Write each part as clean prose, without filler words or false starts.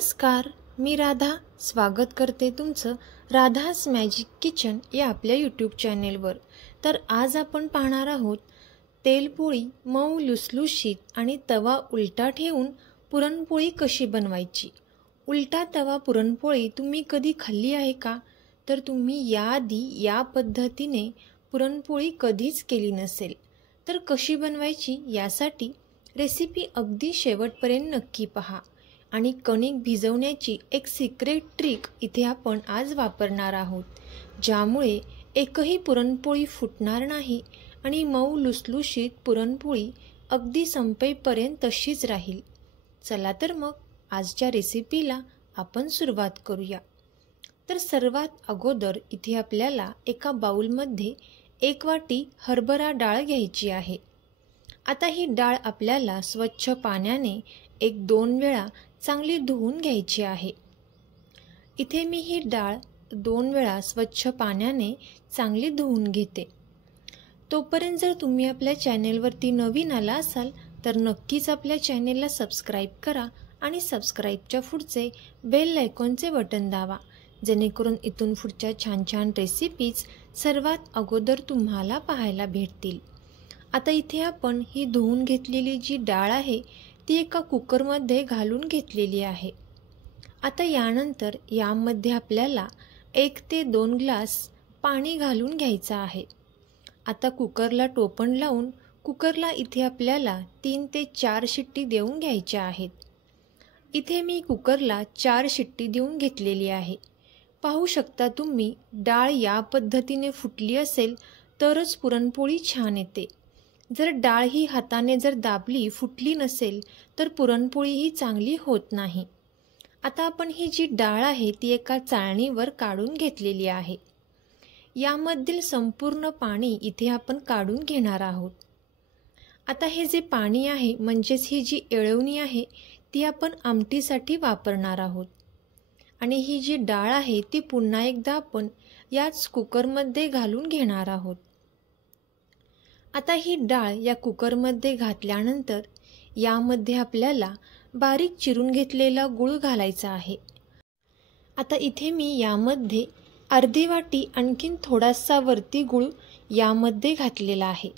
नमस्कार, मी राधा स्वागत करते तुमचं राधास मॅजिक किचन या आपल्या यूट्यूब चॅनेलवर। तर आज आपण पाहणार आहोत तेलपोळी मऊ लुसलुशीत आणि तवा उलटा ठेवून पुरणपोळी कशी बनवायची। उलटा तवा पुरणपोळी तुम्ही कधी खाल्ली आहे का? तर तुम्ही याआधी या पद्धतीने पुरणपोळी कधीच केली नसेल। तर कशी बनवायची यासाठी रेसिपी अगदी शेवटपर्यंत नक्की पहा। आणि कणिक भिजवण्याची एक सिक्रेट ट्रिक इथे आपण आज वापरणार आहोत, ज्यामुळे एकही पुरणपोळी फुटणार नाही आणि मऊ लुसलुशीत पुरणपोळी अगदी संपेपर्यंत तशीच राहील। चला तर मग आजच्या रेसिपीला आपण सुरुवात करूया। तर सर्वात अगोदर इथे आपल्याला एका बाउलमध्ये 1 वाटी हरभरा डाळ घ्यायची आहे। आता ही डाळ आपल्याला स्वच्छ पाण्याने 1-2 वेळा चांगली धुवून घ्यायची आहे। इथे मी ही डाळ 2 वेळा स्वच्छ पाण्याने चांगली धुवून घेते। तोपर्यंत जर तुम्ही आपल्या चॅनेलवरती नवीन आला असाल तर नक्कीच आपल्या चॅनेलला सबस्क्राईब करा आणि सबस्क्राईबच्या पुढचे बेल आयकॉनचे बटन दाबा, जेणेकरून इथून पुढच्या छान छान रेसिपीज सर्वात अगोदर तुम्हाला पाहायला भेटतील। आता इथे आपण ही धुवून घेतलेली जी डाळ आहे ती एका कुकरमध्ये घालून घेतलेली आहे। आता यानंतर यामध्ये आपल्याला 1 ते 2 ग्लास पाणी घालून घ्यायचं आहे। आता कुकरला टोपण लावून कुकरला इथे आपल्याला 3 ते 4 शिट्टी देऊन घ्यायच्या आहेत। इथे मी कुकरला 4 शिट्टी देऊन घेतलेली आहे। पाहू शकता तुम्ही, डाळ या पद्धतीने फुटली असेल तरच पुरणपोळी छान येते। जर डाळ ही हाताने जर दाबली फुटली नसेल तर पुरणपोळी ही चांगली होत नाही। आता आपण ही जी डाळ आहे ती एका चाळणीवर काढून घेतलेली आहे। यामधील संपूर्ण पाणी इथे आपण काढून घेणार आहोत। आता हे जे पाणी आहे म्हणजेच ही जी येळवणी आहे ती आपण आमटीसाठी वापरणार आहोत। आणि ही जी डाळ आहे ती पुन्हा एकदा आपण याच कुकरमध्ये घालून घेणार आहोत। आता ही डाळ या कुकरमध्ये घातल्यानंतर यामध्ये आपल्याला बारीक चिरून घेतलेला गूळ घालायचा आहे। आता इथे मी यामध्ये अर्धी वाटी आणखीन थोडासा वरती गूळ यामध्ये घातलेला आहे।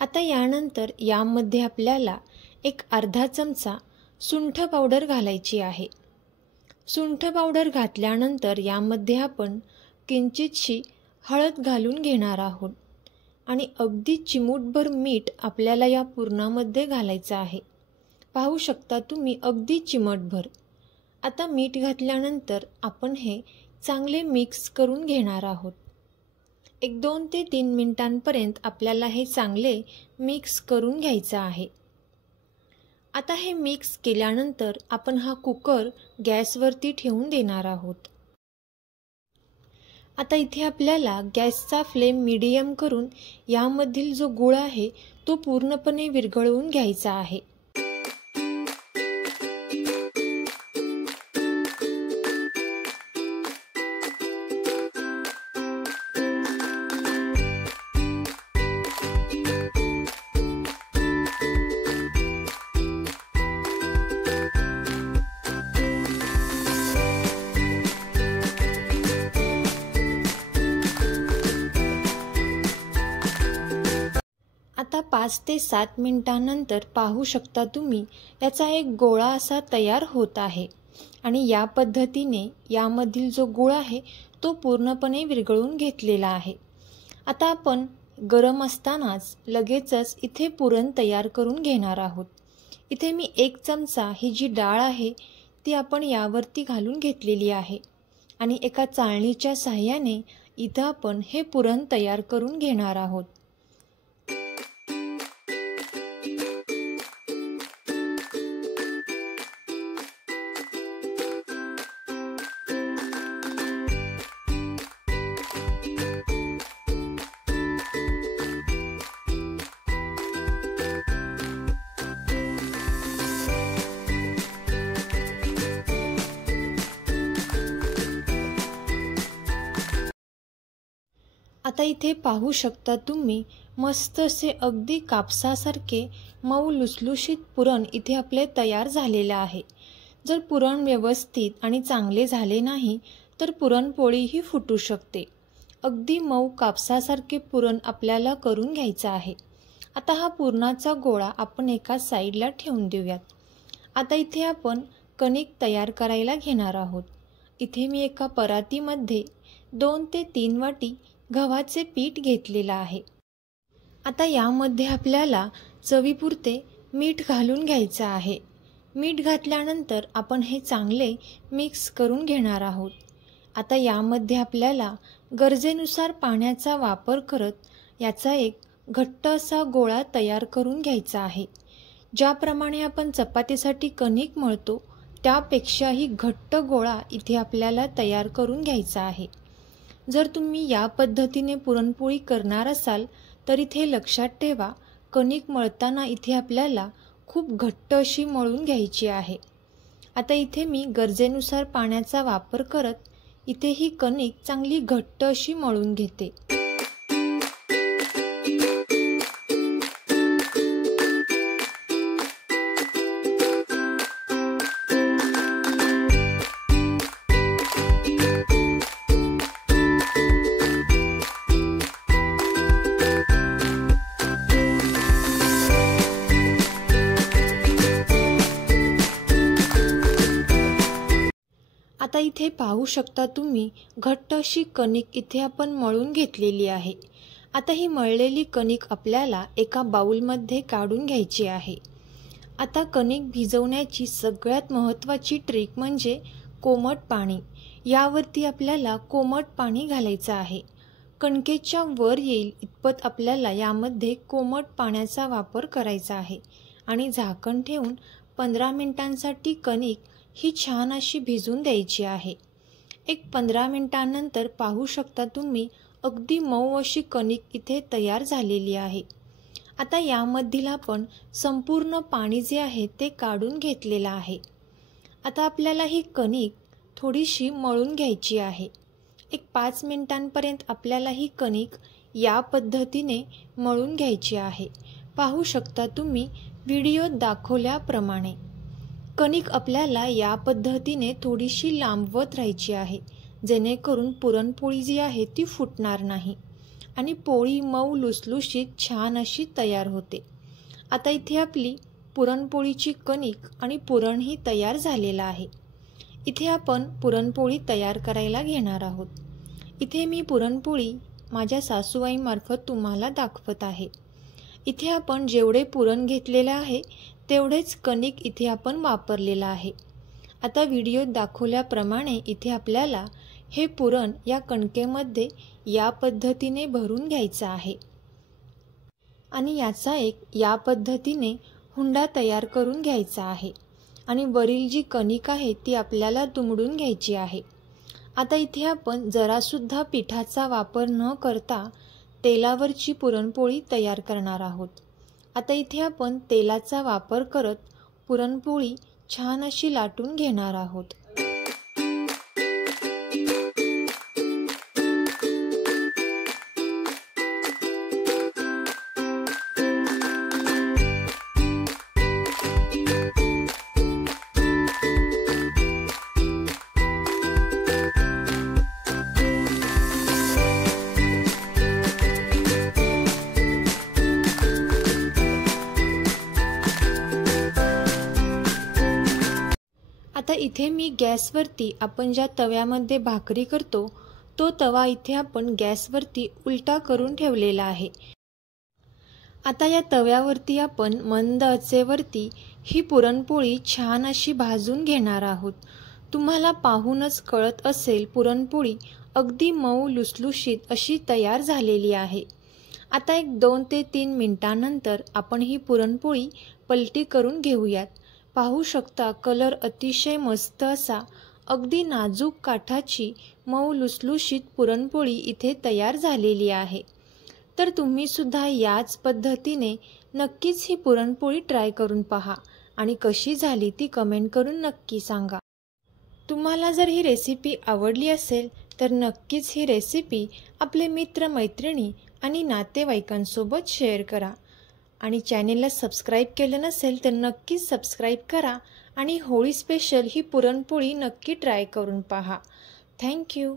आता यानंतर यामध्ये आपल्याला एक अर्धा चमचा सुंठ पावडर घालायची आहे। सुंठ पावडर घातल्यानंतर यामध्ये आपण किंचितशी हळद घालून घेणार आहोत आणि अगदी चिमूटभर मीठ आपल्याला या पुरणामध्ये घालायचं आहे। पाहू शकता तुम्ही, अगदी चिमटभर। आता मीठ घातल्यानंतर आपण हे चांगले मिक्स करून घेणार आहोत। 1-2 ते 3 मिनिटांपर्यंत आपल्याला हे चांगले मिक्स करून घ्यायचं आहे। आता हे मिक्स केल्यानंतर आपण हा कुकर गॅसवरती ठेवून देणार आहोत। आता इथे आपल्याला गॅसचा फ्लेम मीडियम करून यामधील जो गूळ आहे तो पूर्णपणे विरघळवून घ्यायचा आहे। आता 5 ते 7 मिनिटांनंतर पाहू शकता तुम्ही, याचा एक गोळा असा तयार होत आहे आणि या पद्धतीने यामधील जो गूळ आहे तो पूर्णपणे विरघळून घेतलेला आहे। आता आपण गरम असतानाच लगेचच इथे पुरण तयार करून घेणार आहोत। इथे मी 1 चमचा ही जी डाळ आहे ती आपण यावरती घालून घेतलेली आहे आणि एका चाळणीच्या साहाय्याने इथं आपण हे पुरण तयार करून घेणार आहोत। आता इथे पाहू शकता तुम्ही, मस्त असे अगदी कापसासारखे मऊ लुसलुशीत पुरण इथे आपले तयार झालेले आहे। जर पुरण व्यवस्थित आणि चांगले झाले नाही तर पुरणपोळीही फुटू शकते। अगदी मऊ कापसासारखे पुरण आपल्याला करून घ्यायचं आहे। आता हा पुरणाचा गोळा आपण एका साईडला ठेवून देऊयात। आता इथे आपण कणिक तयार करायला घेणार आहोत। इथे मी एका परातीमध्ये 2 ते 3 वाटी गव्हाचे पीठ घेतलेलं आहे। आता यामध्ये आपल्याला चवीपुरते मीठ घालून घ्यायचं आहे। मीठ घातल्यानंतर आपण हे चांगले मिक्स करून घेणार आहोत। आता यामध्ये आपल्याला गरजेनुसार पाण्याचा वापर करत याचा एक घट्ट असा गोळा तयार करून घ्यायचा आहे। ज्याप्रमाणे आपण चपातीसाठी कणिक मळतो त्यापेक्षाही घट्ट गोळा इथे आपल्याला तयार करून घ्यायचा आहे। जर तुम्ही या पद्धतीने पुरणपोळी करणार असाल तर इथे लक्षात ठेवा, कणिक मळताना इथे आपल्याला खूप घट्ट अशी मळून घ्यायची आहे। आता इथे मी गरजेनुसार पाण्याचा वापर करत इथे ही कणिक चांगली घट्ट अशी मळून घेते। आता इथे पाहू शकता तुम्ही, घट्ट अशी कणिक इथे आपण मळून घेतलेली आहे। आता ही मळलेली कणिक आपल्याला एका बाउलमध्ये काढून घ्यायची आहे। आता कणिक भिजवण्याची सगळ्यात महत्त्वाची ट्रिक म्हणजे कोमट पाणी। यावरती आपल्याला कोमट पाणी घालायचं आहे। कणकेच्या वर येईल इतपत आपल्याला यामध्ये कोमट पाण्याचा वापर करायचा आहे आणि झाकण ठेवून 15 मिनिटांसाठी कणिक ही छान अशी भिजून द्यायची आहे। एक 15 मिनिटांनंतर पाहू शकता तुम्ही, अगदी मऊ अशी कणिक इथे तयार झालेली आहे। आता यामधील आपण संपूर्ण पाणी जे आहे ते काढून घेतलेलं आहे। आता आपल्याला ही कणिक थोडीशी मळून घ्यायची आहे। एक 5 मिनिटांपर्यंत आपल्याला ही कणिक या पद्धतीने मळून घ्यायची आहे। पाहू शकता तुम्ही व्हिडिओत दाखवल्याप्रमाणे कणिक आपल्याला या पद्धतीने थोडीशी लांबवत राहायची आहे, जेणेकरून पुरणपोळी जी आहे ती फुटणार नाही आणि पोळी मऊ लुसलुशीत छान अशी तयार होते। आता इथे आपली पुरणपोळीची कणिक आणि पुरणही तयार झालेलं आहे। इथे आपण पुरणपोळी तयार करायला घेणार आहोत। इथे मी पुरणपोळी माझ्या सासूबाईमार्फत तुम्हाला दाखवत आहे। इथे आपण जेवढे पुरण घेतलेले आहे तेवढेच कणिक इथे आपण वापरलेलं आहे। आता व्हिडिओत दाखवल्याप्रमाणे इथे आपल्याला हे पुरण या कणकेमध्ये या पद्धतीने भरून घ्यायचं आहे आणि याचा एक या पद्धतीने हुंडा तयार करून घ्यायचा आहे आणि वरील जी कणिक आहे ती आपल्याला दुमडून घ्यायची आहे। आता इथे आपण जरासुद्धा पिठाचा वापर न करता तेलावरची पुरणपोळी तयार करणार आहोत। आता इथे आपण तेलाचा वापर करत पुरणपोळी छान अशी लाटून घेणार आहोत। आता इथे मी गॅसवरती आपण ज्या तव्यामध्ये भाकरी करतो तो तवा इथे आपण गॅसवरती उलटा करून ठेवलेला आहे। आता या तव्यावरती आपण मंद आचेवरती ही पुरणपोळी छान अशी भाजून घेणार आहोत। तुम्हाला पाहूनच कळत असेल, पुरणपोळी अगदी मऊ लुसलुशीत अशी तयार झालेली आहे। आता एक 2 ते 3 मिनिटांनंतर आपण ही पुरणपोळी पलटी करून घेऊयात। पाहू शकता कलर अतिशय मस्त असा अगदी नाजूक काठाची मऊ लुसलुशीत पुरणपोळी इथे तयार झालेली आहे। तर तुम्ही सुद्धा याच पद्धतीने नक्कीच ही पुरणपोळी ट्राय करून पहा आणि कशी झाली ती कमेंट करून नक्की सांगा। तुम्हाला जर ही रेसिपी आवडली असेल तर नक्कीच ही रेसिपी आपले मित्र मैत्रिणी आणि नातेवाईकांसोबत शेअर करा आणि चॅनेलला सबस्क्राईब केलं नसेल तर नक्कीच सबस्क्राईब करा आणि होळी स्पेशल ही पुरणपोळी नक्की ट्राय करून पहा. थँक्यू.